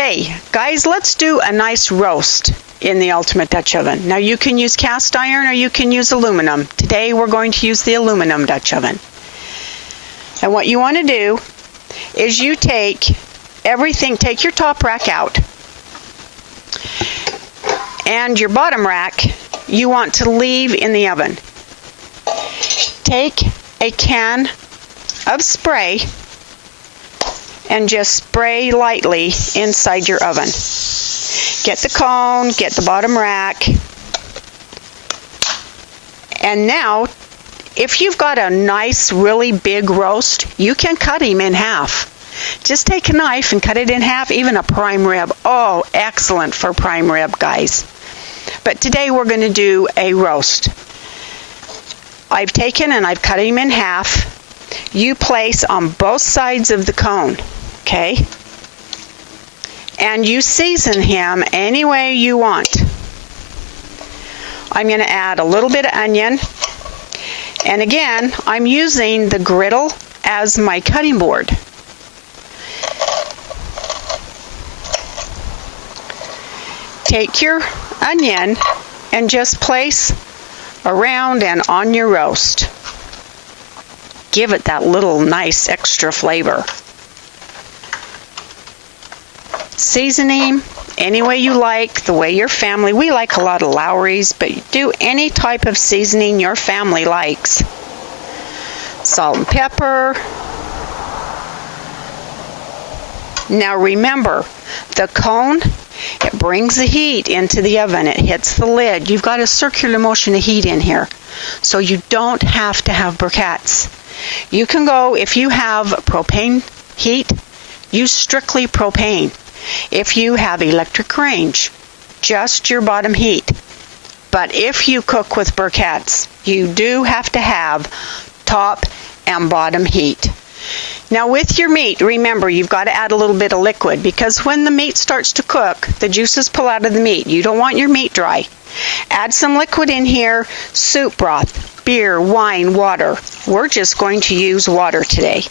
Okay, guys, let's do a nice roast in the Ultimate Dutch Oven. Now you can use cast iron or you can use aluminum. Today we're going to use the aluminum Dutch oven. And what you want to do is you take your top rack out, and your bottom rack you want to leave in the oven. Take a can of spray and just spray lightly inside your oven. Get the cone, get the bottom rack, and now if you've got a nice really big roast, you can cut him in half. Just take a knife and cut it in half, even a prime rib. Oh, excellent for prime rib, guys. But today we're going to do a roast. I've taken and I've cut him in half. You place on both sides of the cone, okay? And you season him any way you want. I'm going to add a little bit of onion. And again, I'm using the griddle as my cutting board. Take your onion and just place around and on your roast. Give it that little nice extra flavor. Seasoning any way you like, the way your family, we like a lot of Lawry's, but do any type of seasoning your family likes. Salt and pepper. Now remember, the cone, it brings the heat into the oven. It hits the lid. You've got a circular motion of heat in here, so you don't have to have briquettes. You can go, if you have propane heat, use strictly propane. If you have electric range, just your bottom heat. But if you cook with briquettes, you do have to have top and bottom heat. Now with your meat, remember you've got to add a little bit of liquid, because when the meat starts to cook, the juices pull out of the meat. You don't want your meat dry. Add some liquid in here, soup broth, beer, wine, water. We're just going to use water today.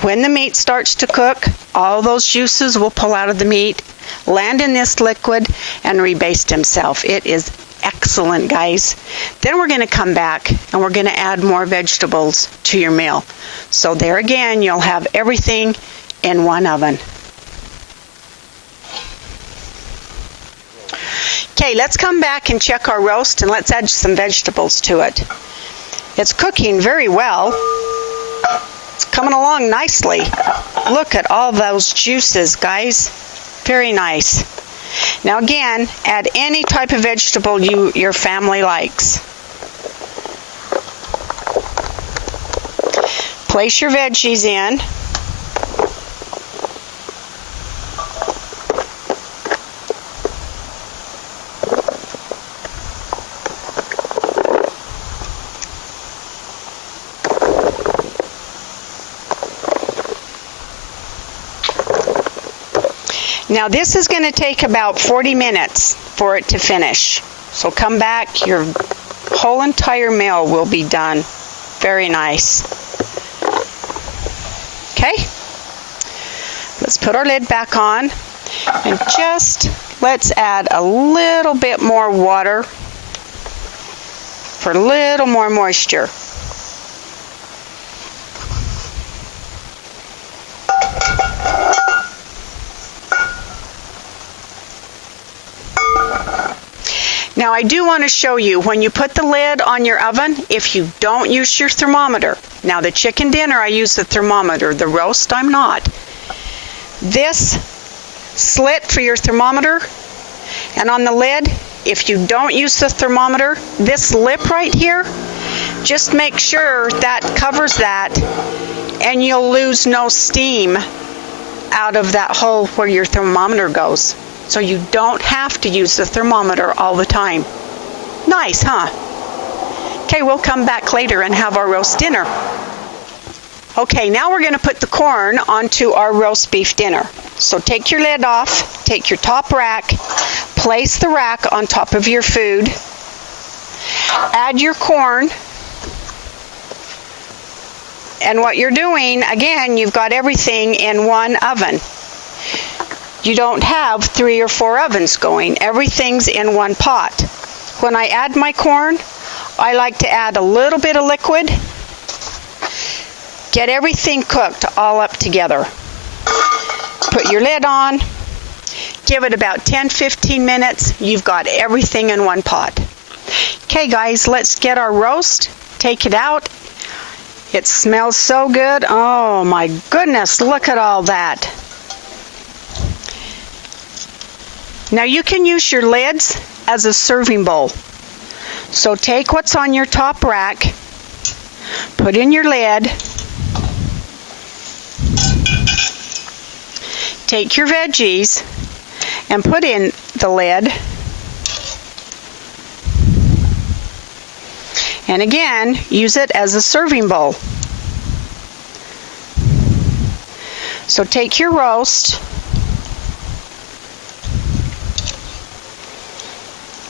When the meat starts to cook, all those juices will pull out of the meat, land in this liquid, and rebaste himself. It is excellent, guys. Then we're going to come back and we're going to add more vegetables to your meal. So there again, you'll have everything in one oven. Okay, let's come back and check our roast, and let's add some vegetables to it. It's cooking very well. Coming along nicely. Look at all those juices, guys. Very nice. Now again, add any type of vegetable your family likes. Place your veggies in. Now this is going to take about 40 minutes for it to finish. So come back, your whole entire meal will be done. Very nice. Okay, let's put our lid back on and just let's add a little bit more water for a little more moisture. Now I do want to show you, when you put the lid on your oven, if you don't use your thermometer. Now the chicken dinner I use the thermometer, the roast I'm not. This slit for your thermometer, and on the lid, if you don't use the thermometer, this lip right here, just make sure that covers that, and you'll lose no steam out of that hole where your thermometer goes. So you don't have to use the thermometer all the time. Nice, huh? Okay, we'll come back later and have our roast dinner. Okay, now we're going to put the corn onto our roast beef dinner. So take your lid off, take your top rack, place the rack on top of your food, add your corn, and what you're doing, again, you've got everything in one oven. you don't have 3 or 4 ovens going. Everything's in one pot. When I add my corn, I like to add a little bit of liquid. Get everything cooked all up together. Put your lid on. Give it about 10-15 minutes. You've got everything in one pot. Okay, guys, let's get our roast. Take it out. It smells so good. Oh my goodness, look at all that. Now you can use your lids as a serving bowl. So take what's on your top rack, put in your lid, take your veggies and put in the lid. And again, use it as a serving bowl. So take your roast,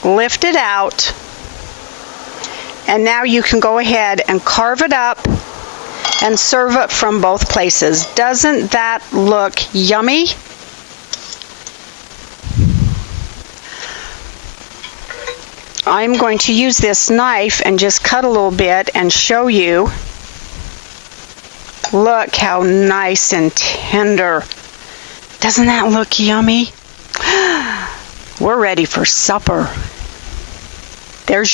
lift it out, and now you can go ahead and carve it up and serve it from both places. Doesn't that look yummy? I'm going to use this knife and just cut a little bit and show you. Look how nice and tender. Doesn't that look yummy? We're ready for supper. There's